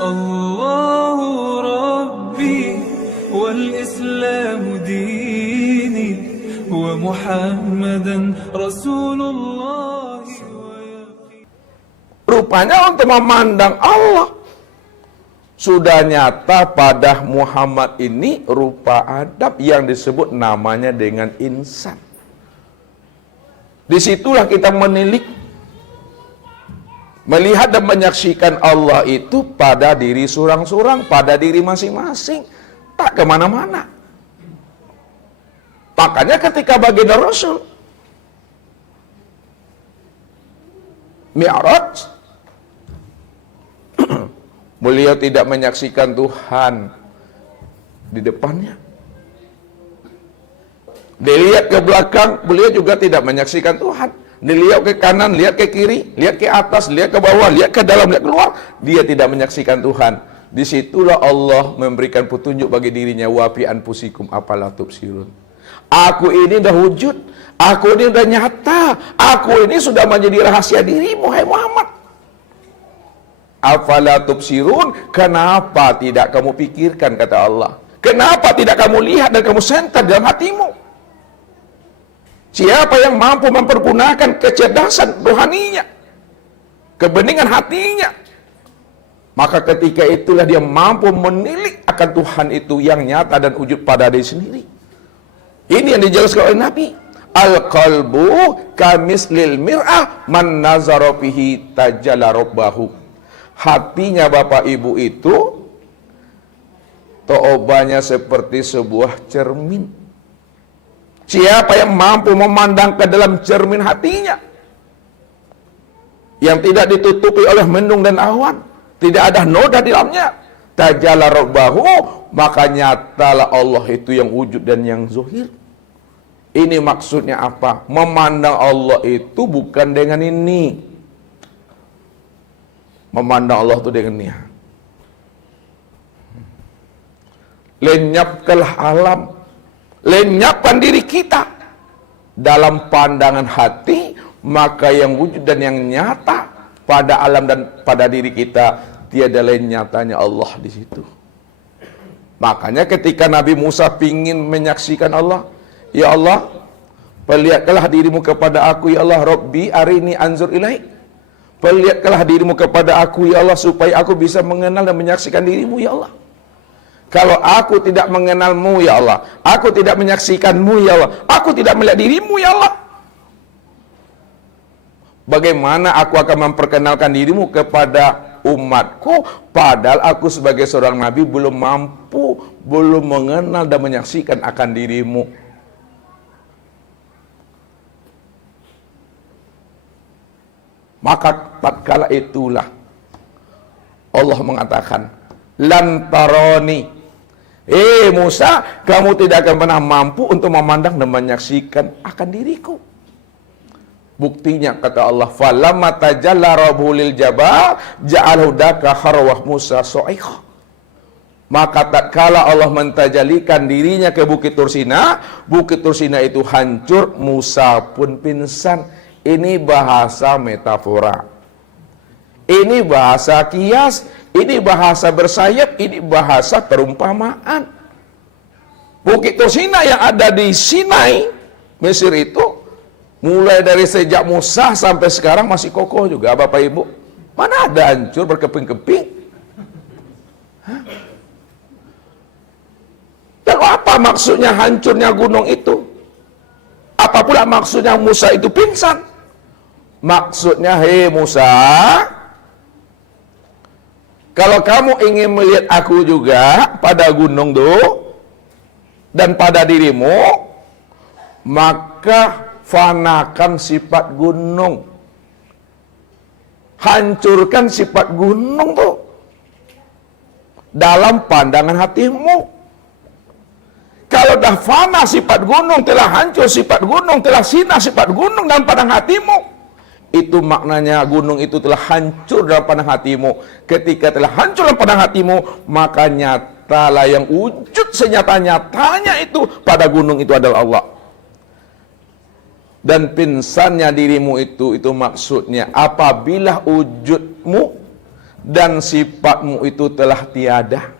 الله ربي والإسلام ديني ومحمدا رسول الله. Rupanya untuk memandang Allah sudah nyata pada Muhammad ini rupa Adam yang disebut namanya dengan insan. Disitulah kita menilik, melihat dan menyaksikan Allah itu pada diri surang-surang, pada diri masing-masing, tak kemana-mana. Makanya ketika baginda Rasul Mi'raj, beliau tidak menyaksikan Tuhan di depannya. Dilihat ke belakang, beliau juga tidak menyaksikan Tuhan. Dilihat ke kanan, lihat ke kiri, lihat ke atas, lihat ke bawah, lihat ke dalam, lihat keluar. Dia tidak menyaksikan Tuhan. Disitulah Allah memberikan petunjuk bagi dirinya. Wa fi anfusikum afala tubsirun. Aku ini dah wujud. Aku ini dah nyata. Aku ini sudah menjadi rahasia dirimu, hai Muhammad. Afala tubsirun. Kenapa tidak kamu pikirkan, kata Allah. Kenapa tidak kamu lihat dan kamu sentak dalam hatimu? Siapa yang mampu mempergunakan kecerdasan rohaninya, kebeningan hatinya, maka ketika itulah dia mampu menilik akan Tuhan itu yang nyata dan wujud pada diri sendiri. Ini yang dijelaskan oleh Nabi. Al-qalbu kamislil mir'ah man nazara fihi tajalla rabbahu. Hatinya Bapak Ibu itu toobanya seperti sebuah cermin. Siapa yang mampu memandang ke dalam cermin hatinya, yang tidak ditutupi oleh mendung dan awan, tidak ada noda di dalamnya, tajalla rabbahu, maka nyatalah Allah itu yang wujud dan yang zuhir. Ini maksudnya apa? Memandang Allah itu bukan dengan ini. Memandang Allah itu dengan ini. Lenyapkanlah alam, lenyapkan diri kita dalam pandangan hati, maka yang wujud dan yang nyata pada alam dan pada diri kita tiada lain nyatanya Allah di situ. Makanya ketika Nabi Musa ingin menyaksikan Allah, ya Allah, perlihatkanlah dirimu kepada aku, ya Allah, Rabbi arini anzur ilaik. Perlihatkanlah dirimu kepada aku, ya Allah, supaya aku bisa mengenal dan menyaksikan dirimu, ya Allah. Kalau aku tidak mengenalmu, ya Allah, aku tidak menyaksikanmu, ya Allah, aku tidak melihat dirimu, ya Allah, bagaimana aku akan memperkenalkan dirimu kepada umatku, padahal aku sebagai seorang nabi belum mampu, belum mengenal dan menyaksikan akan dirimu. Maka tatkala itulah Allah mengatakan, lantaroni, Musa, kamu tidak akan pernah mampu untuk memandang dan menyaksikan akan diriku. Buktinya kata Allah, falamma tajalla rabbuhu lil jabal ja'alahu daka harwah Musa so'ikha. Maka tatkala Allah mentajalikan dirinya ke Bukit Tursina itu hancur, Musa pun pingsan. Ini bahasa metafora, ini bahasa kias, ini bahasa bersayap, ini bahasa perumpamaan. Bukit Tursina yang ada di Sinai, Mesir itu, mulai dari sejak Musa sampai sekarang masih kokoh juga, Bapak Ibu. Mana ada hancur berkeping-keping? Dan apa maksudnya hancurnya gunung itu? Apa pula maksudnya Musa itu pingsan? Maksudnya, hei Musa, kalau kamu ingin melihat aku juga pada gunung tuh dan pada dirimu, maka fanakan sifat gunung, hancurkan sifat gunung tuh dalam pandangan hatimu. Kalau dah fana sifat gunung, telah hancur sifat gunung, telah sina sifat gunung dalam pandangan hatimu, itu maknanya gunung itu telah hancur dalam pandang hatimu. Ketika telah hancur dalam pandang hatimu, maka nyatalah yang wujud senyata-nyatanya itu pada gunung itu adalah Allah. Dan pingsannya dirimu itu maksudnya apabila wujudmu dan sifatmu itu telah tiada.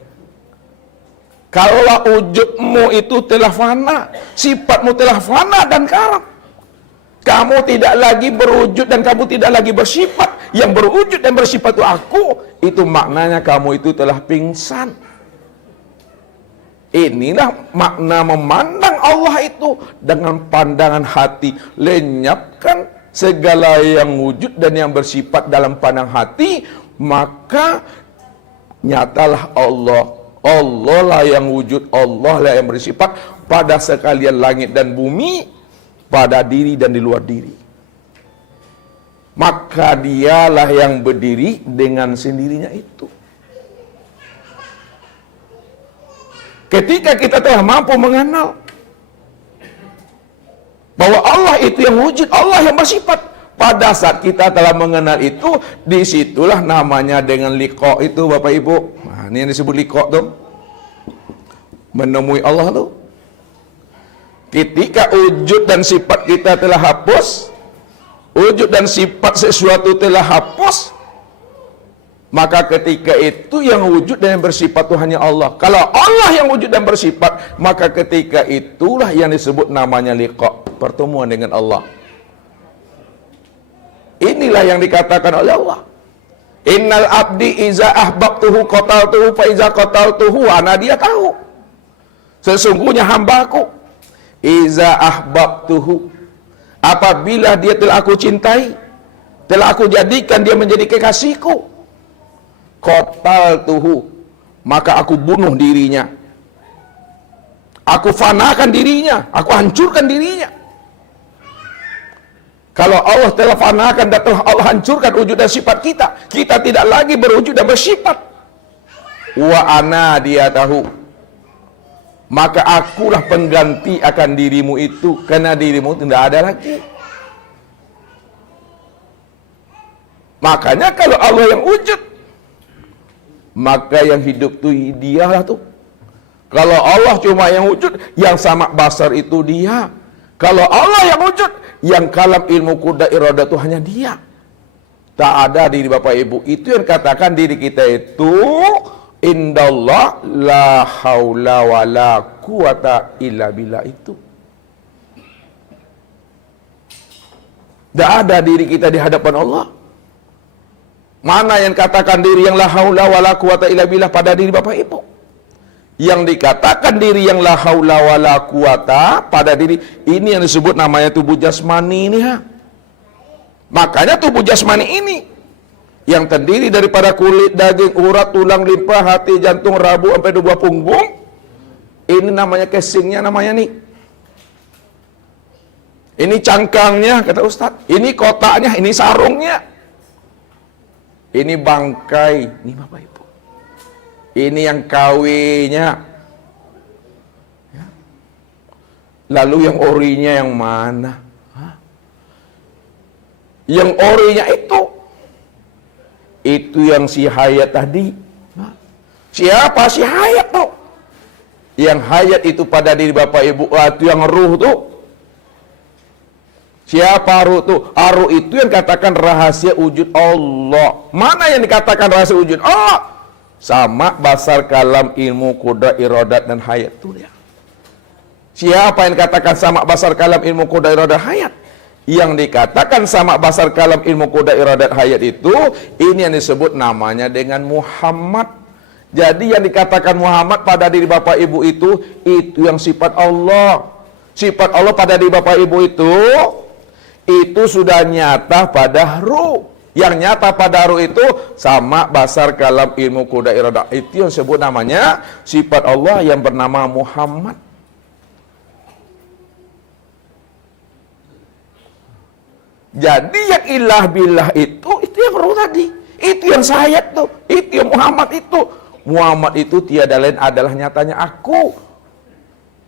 Kalau wujudmu itu telah fana, sifatmu telah fana dan karam. Kamu tidak lagi berwujud dan kamu tidak lagi bersifat. Yang berwujud dan bersifat itu aku. Itu maknanya kamu itu telah pingsan. Inilah makna memandang Allah itu dengan pandangan hati. Lenyapkan segala yang wujud dan yang bersifat dalam pandang hati, maka nyatalah Allah. Allah lah yang wujud, Allah lah yang bersifat pada sekalian langit dan bumi, pada diri dan di luar diri. Maka dialah yang berdiri dengan sendirinya itu. Ketika kita telah mampu mengenal bahwa Allah itu yang wujud, Allah yang bersifat, pada saat kita telah mengenal itu, disitulah namanya dengan liqa itu, Bapak Ibu. Nah, ini yang disebut liqa tuh, menemui Allah tuh. Ketika wujud dan sifat kita telah hapus, wujud dan sifat sesuatu telah hapus, maka ketika itu yang wujud dan yang bersifat itu hanya Allah. Kalau Allah yang wujud dan bersifat, maka ketika itulah yang disebut namanya liqa, pertemuan dengan Allah. Inilah yang dikatakan oleh Allah. Innal abdi iza ahbabtuhu qataltuhu fa iza qataltuhu ana dia tahu. Sesungguhnya hambaku iza ahbabtuhu, apabila dia telah aku cintai, telah aku jadikan dia menjadi kekasihku, qataltuhu, maka aku bunuh dirinya, aku fanakan dirinya, aku hancurkan dirinya. Kalau Allah telah fanakan dan telah Allah hancurkan wujud dan sifat kita, kita tidak lagi berwujud dan bersifat. Wa ana dia tahu, maka akulah pengganti akan dirimu itu, karena dirimu tidak ada lagi. Makanya kalau Allah yang wujud, maka yang hidup itu dialah tuh. Kalau Allah cuma yang wujud, yang sama basar itu dia. Kalau Allah yang wujud, yang kalam ilmu kuda iradah itu hanya dia. Tak ada diri Bapak Ibu. Itu yang katakan diri kita itu indallah la haula wa la quwata illa billah itu. Tak ada diri kita di hadapan Allah. Mana yang katakan diri yang la haula wa la quwata illa billah pada diri Bapak Ibu? Yang dikatakan diri yang la haula wa la quwata pada diri ini yang disebut namanya tubuh jasmani ini, ha. Makanya tubuh jasmani ini yang terdiri daripada kulit, daging, urat, tulang, limpa, hati, jantung, rabu sampai dua punggung, ini namanya casingnya, namanya nih. Ini cangkangnya kata Ustaz, ini kotaknya, ini sarungnya, ini bangkai, ini Bapak Ibu. Ini yang KW-nya. Ya. Lalu yang orinya yang mana? Hah? Yang orinya itu yang si hayat tadi. Hah? Siapa si hayat tuh? Yang hayat itu pada diri Bapak Ibu, itu yang ruh tuh. Siapa ruh tuh? Ruh itu yang katakan rahasia wujud Allah. Mana yang dikatakan rahasia wujud Allah? Sama basar kalam ilmu kuda iradat dan hayat itu dia. Siapa yang dikatakan sama basar kalam ilmu kuda iradat hayat? Yang dikatakan sama basar kalam ilmu kuda iradat hayat itu, ini yang disebut namanya dengan Muhammad. Jadi yang dikatakan Muhammad pada diri Bapak Ibu itu yang sifat Allah. Sifat Allah pada diri Bapak Ibu itu sudah nyata pada ruh. Yang nyata pada ruh itu sama basar kalam ilmu kuda iradah. Itu yang disebut namanya sifat Allah yang bernama Muhammad. Jadi yang ilah billah itu yang ruh tadi. Itu yang sayat tuh. Itu yang Muhammad itu. Muhammad itu tiada lain adalah nyatanya aku.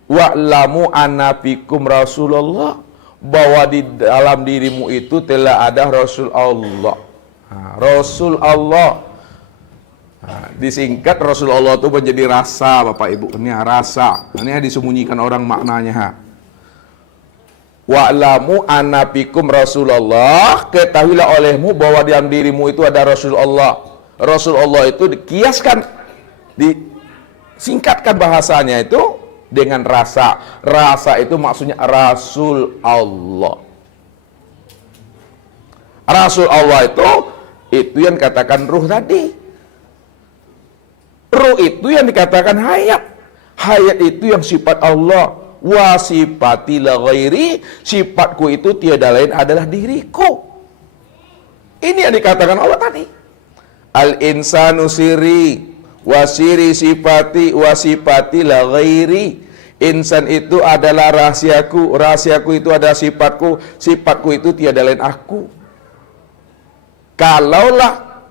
Wa'lamu anna fikum Rasulullah, bahwa di dalam dirimu itu telah ada Rasul Allah. Rasul Allah. Disingkat Rasul Allah itu menjadi rasa, Bapak Ibu. Ini rasa. Ini disembunyikan orang maknanya. Wa'lamu anna fikum Rasulullah, ketahuilah olehmu bahwa di dalam dirimu itu ada Rasul Allah. Rasulullah itu dikiaskan, disingkatkan bahasanya itu dengan rasa. Rasa itu maksudnya Rasul Allah. Rasul Allah itu yang katakan ruh tadi. Ruh itu yang dikatakan hayat. Hayat itu yang sifat Allah. Wa sifati la ghairi, sifatku itu tiada lain adalah diriku. Ini yang dikatakan Allah tadi. Al insanu siri wa siri sifati wa sifati la ghairi. Insan itu adalah rahasiaku, rahasiaku itu adalah sifatku, sifatku itu tiada lain aku. Kalaulah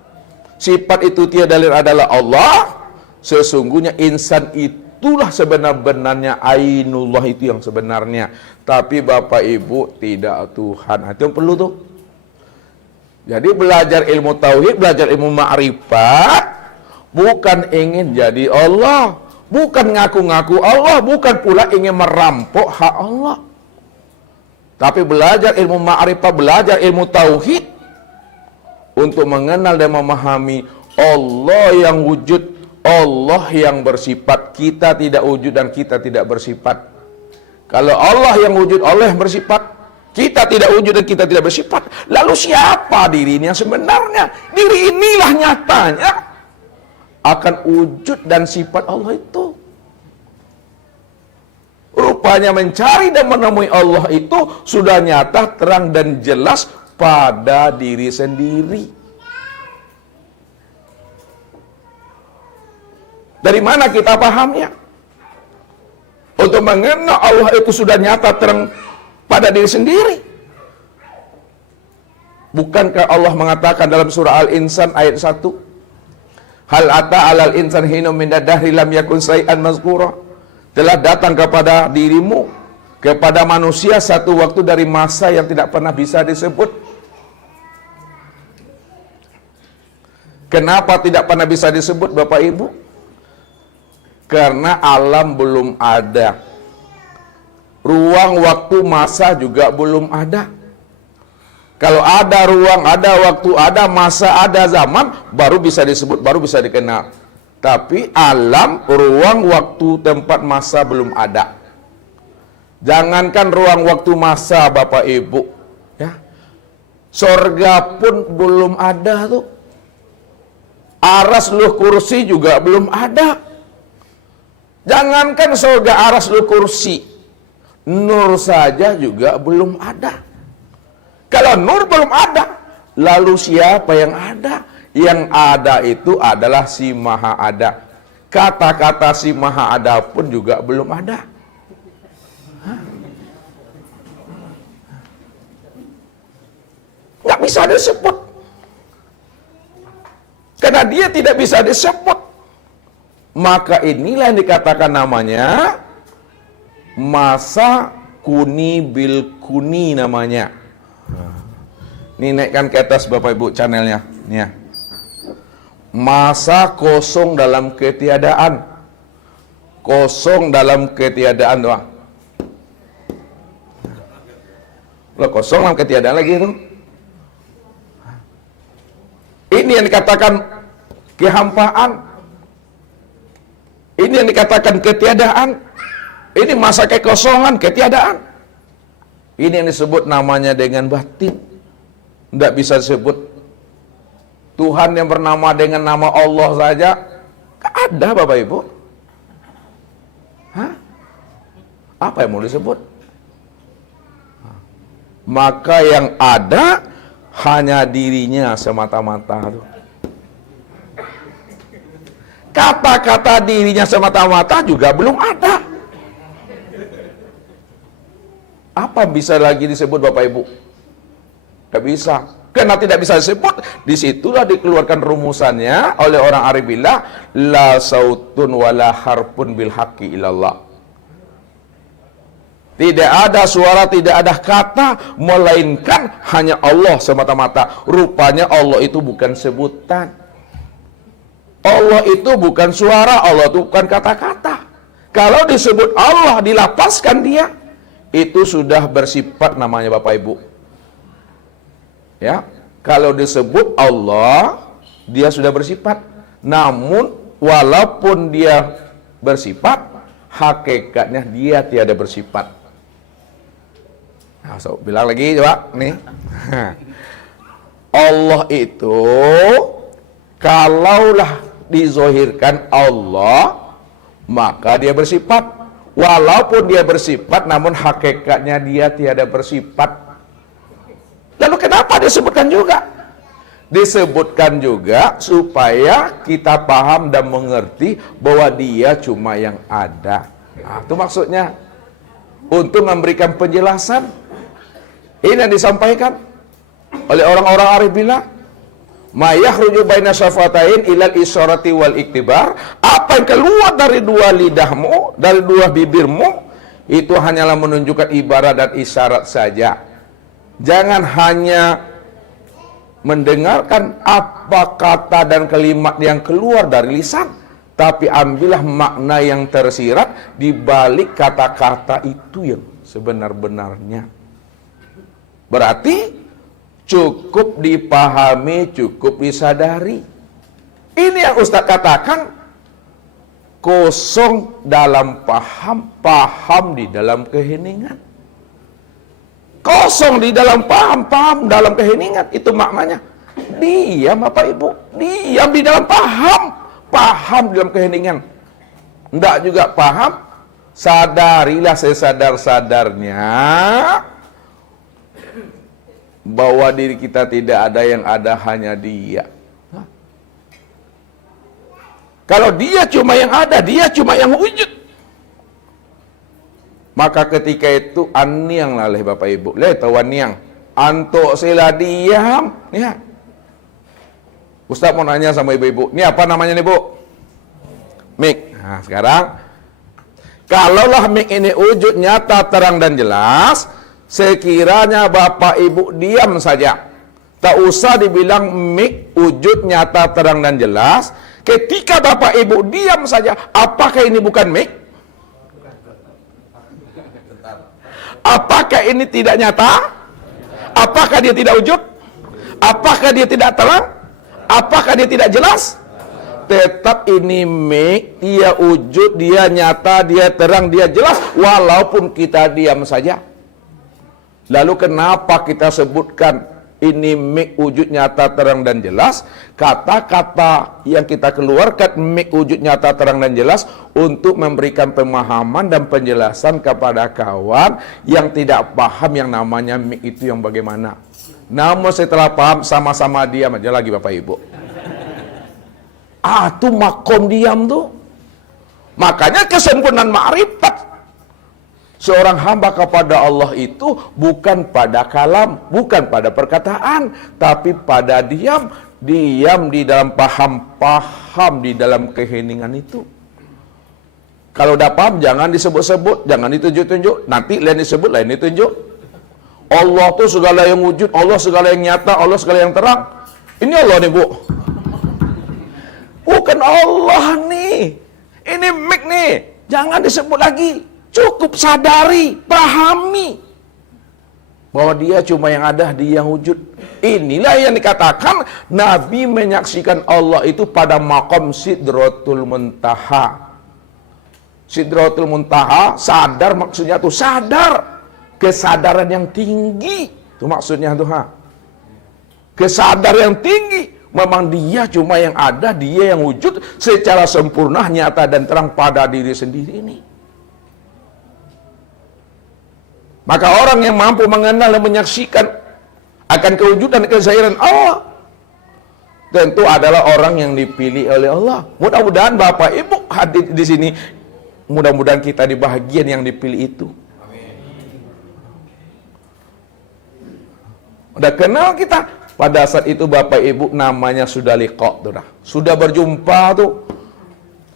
sifat itu tiada lain adalah Allah, sesungguhnya insan itulah sebenar-benarnya, ainullah itu yang sebenarnya. Tapi Bapak Ibu tidak Tuhan. Itu yang perlu tuh. Jadi belajar ilmu tauhid, belajar ilmu ma'rifat, bukan ingin jadi Allah, bukan ngaku-ngaku Allah, bukan pula ingin merampok hak Allah. Tapi belajar ilmu ma'rifat, belajar ilmu tauhid untuk mengenal dan memahami Allah yang wujud, Allah yang bersifat. Kita tidak wujud dan kita tidak bersifat. Kalau Allah yang wujud, Allah yang bersifat, kita tidak wujud dan kita tidak bersifat. Lalu siapa dirinya sebenarnya? Diri inilah nyatanya akan wujud dan sifat Allah itu. Rupanya mencari dan menemui Allah itu sudah nyata, terang dan jelas pada diri sendiri. Dari mana kita pahamnya? Untuk mengenal Allah itu sudah nyata, terang pada diri sendiri. Bukankah Allah mengatakan dalam surah Al-Insan ayat 1, hal ata alal insan hinum min dahri lam yakun syai'an mazkura, telah datang kepada dirimu, kepada manusia satu waktu dari masa yang tidak pernah bisa disebut. Kenapa tidak pernah bisa disebut Bapak Ibu? Karena alam belum ada, ruang, waktu, masa juga belum ada. Kalau ada ruang, ada waktu, ada masa, ada zaman, baru bisa disebut, baru bisa dikenal. Tapi alam, ruang, waktu, tempat, masa belum ada. Jangankan ruang, waktu, masa Bapak Ibu, ya, sorga pun belum ada tuh. Aras luh kursi juga belum ada. Jangankan sorga, aras luh kursi, nur saja juga belum ada. Kalau nur belum ada, lalu siapa yang ada? Yang ada itu adalah si Maha Ada. Kata-kata si Maha Ada pun juga belum ada. Nggak bisa disebut. Karena dia tidak bisa disebut. Maka inilah yang dikatakan namanya masa kuni bil kuni namanya. Ini naikkan ke atas Bapak Ibu channelnya. Nih ya. Masa kosong dalam ketiadaan. Kosong dalam ketiadaan doang. Loh, kosong dalam ketiadaan lagi itu. Ini yang dikatakan kehampaan. Ini yang dikatakan ketiadaan. Ini masa kekosongan, ketiadaan. Ini yang disebut namanya dengan batin. Tidak bisa disebut. Tuhan yang bernama dengan nama Allah saja ada Bapak Ibu. Hah? Apa yang mau disebut? Maka yang ada hanya dirinya semata-mata. Kata-kata dirinya semata-mata juga belum ada. Apa bisa lagi disebut Bapak Ibu? Tidak bisa. Karena tidak bisa disebut, disitulah dikeluarkan rumusannya oleh orang arif billah, la sautun wala harpun bil haqqi ilallah. Tidak ada suara, tidak ada kata, melainkan hanya Allah semata-mata. Rupanya Allah itu bukan sebutan. Allah itu bukan suara, Allah itu bukan kata-kata. Kalau disebut Allah, dilapaskan dia, itu sudah bersifat namanya Bapak Ibu. Ya, kalau disebut Allah, dia sudah bersifat. Namun walaupun dia bersifat, hakikatnya dia tiada bersifat. Nah, so, bilang lagi coba nih. Allah itu kalaulah dizohirkan Allah, maka dia bersifat. Walaupun dia bersifat, namun hakikatnya dia tiada bersifat. Lalu kenapa disebutkan juga? Disebutkan juga supaya kita paham dan mengerti bahwa dia cuma yang ada. Nah, itu maksudnya. Untuk memberikan penjelasan. Ini yang disampaikan oleh orang-orang arif billah. Ma yakhruju baina syafatain ilal isyarati wal iktibar. Apa yang keluar dari dua lidahmu, dari dua bibirmu, itu hanyalah menunjukkan ibarat dan isyarat saja. Jangan hanya mendengarkan apa kata dan kalimat yang keluar dari lisan, tapi ambillah makna yang tersirat di balik kata-kata itu yang sebenar-benarnya. Berarti cukup dipahami, cukup disadari. Ini yang Ustaz katakan, kosong dalam paham, paham di dalam keheningan. Kosong di dalam paham, paham dalam keheningan. Itu maknanya. Diam Bapak Ibu, diam di dalam paham, paham di dalam keheningan. Tidak juga paham, sadarilah sesadar-sadarnya bahwa diri kita tidak ada, yang ada hanya dia. Kalau dia cuma yang ada, dia cuma yang wujud, maka ketika itu aniang laleh Bapak Ibu. Lihat aniang, antuk sila diam. Ya. Ustaz mau nanya sama ibu-ibu, ini apa namanya nih Bu? Mik. Nah sekarang, kalaulah mik ini wujud nyata, terang dan jelas, sekiranya Bapak Ibu diam saja, tak usah dibilang mik wujud nyata, terang dan jelas. Ketika Bapak Ibu diam saja, apakah ini bukan mik? Apakah ini tidak nyata? Apakah dia tidak wujud? Apakah dia tidak terang? Apakah dia tidak jelas? Tetap ini mik, dia wujud, dia nyata, dia terang, dia jelas, walaupun kita diam saja. Lalu kenapa kita sebutkan ini mik wujud nyata, terang dan jelas? Kata-kata yang kita keluarkan mik wujud nyata, terang dan jelas untuk memberikan pemahaman dan penjelasan kepada kawan yang tidak paham yang namanya mik itu yang bagaimana. Namun setelah paham, sama-sama diam aja lagi Bapak Ibu. Itu makom diam tuh. Makanya kesempurnaan ma'rifat seorang hamba kepada Allah itu bukan pada kalam, bukan pada perkataan, tapi pada diam. Diam di dalam paham, paham di dalam keheningan itu. Kalau udah paham, jangan disebut-sebut, jangan ditunjuk-tunjuk. Nanti lain disebut, lain ditunjuk. Allah tuh segala yang wujud, Allah segala yang nyata, Allah segala yang terang. Ini Allah nih Bu. Bukan Allah nih. Ini mik nih. Jangan disebut lagi. Cukup sadari, pahami bahwa dia cuma yang ada, dia yang wujud. Inilah yang dikatakan Nabi menyaksikan Allah itu pada maqam Sidratul Muntaha. Sidratul Muntaha, sadar maksudnya tuh sadar. Kesadaran yang tinggi. Itu maksudnya tuh kesadaran yang tinggi. Memang dia cuma yang ada, dia yang wujud secara sempurna, nyata dan terang pada diri sendiri ini. Maka orang yang mampu mengenal dan menyaksikan akan kewujudan dan kezahiran Allah tentu adalah orang yang dipilih oleh Allah. Mudah-mudahan Bapak Ibu hadir di sini, mudah-mudahan kita di bahagian yang dipilih itu. Udah kenal kita. Pada saat itu Bapak Ibu namanya sudah liqa tuh dah. Sudah berjumpa tuh.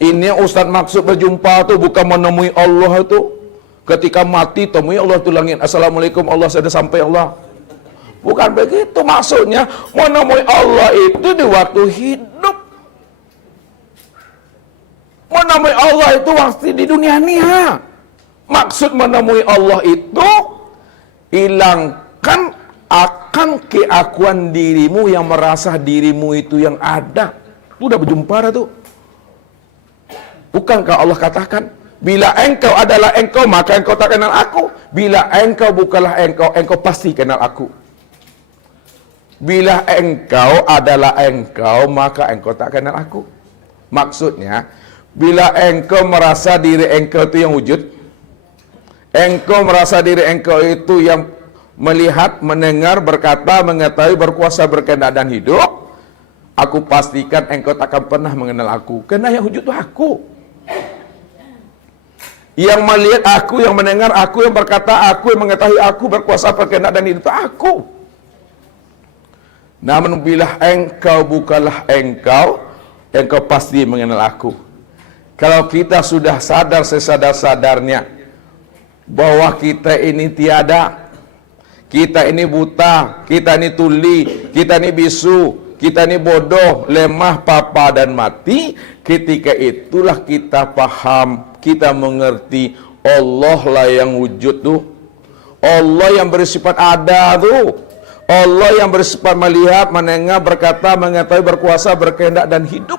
Ini yang Ustaz maksud berjumpa tuh bukan menemui Allah itu. Ketika mati temui Allah tuh langit. Assalamualaikum Allah sudah sampai Allah. Bukan begitu maksudnya. Menemui Allah itu di waktu hidup. Menemui Allah itu waktu di dunia nia. Maksud menemui Allah itu hilangkan akal bukan keakuan dirimu yang merasa dirimu itu yang ada. Itu udah berjumpa dah tuh. Bukankah Allah katakan, bila engkau adalah engkau, maka engkau tak kenal aku. Bila engkau bukanlah engkau, engkau pasti kenal aku. Bila engkau adalah engkau, maka engkau tak kenal aku. Maksudnya, bila engkau merasa diri engkau itu yang wujud, engkau merasa diri engkau itu yang melihat, mendengar, berkata, mengetahui, berkuasa, berkehendak dan hidup, aku pastikan engkau tak akan pernah mengenal aku. Karena yang wujud itu aku. Yang melihat aku, yang mendengar aku, yang berkata aku, yang mengetahui aku, berkuasa, berkehendak dan hidup itu aku. Namun bila engkau bukanlah engkau, engkau pasti mengenal aku. Kalau kita sudah sadar sesadar-sadarnya bahwa kita ini tiada, kita ini buta, kita ini tuli, kita ini bisu, kita ini bodoh, lemah, papa dan mati. Ketika itulah kita paham, kita mengerti Allah lah yang wujud tuh. Allah yang bersifat ada tuh. Allah yang bersifat melihat, mendengar, berkata, mengetahui, berkuasa, berkehendak dan hidup.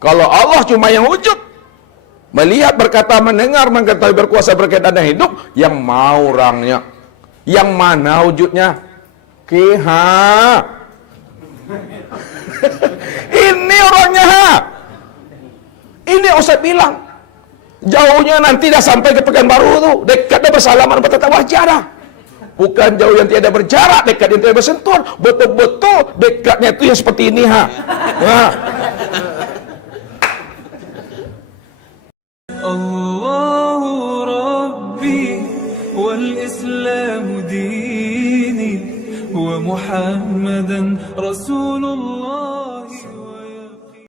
Kalau Allah cuma yang wujud, melihat, berkata, mendengar, mengetahui, berkuasa, berkehendak dan hidup, yang mau orangnya? Yang mana wujudnya? Keha. Ini orangnya ha. Ini Ustaz bilang. Jauhnya nanti dah sampai ke Pekanbaru tu. Dekat dah bersalaman bertatap wajah dah. Bukan jauh yang tiada berjarak, dekat yang tiada bersentuhan. Betul-betul dekatnya itu yang seperti ini ha. الله ربي والإسلام ديني ومحمدا رسول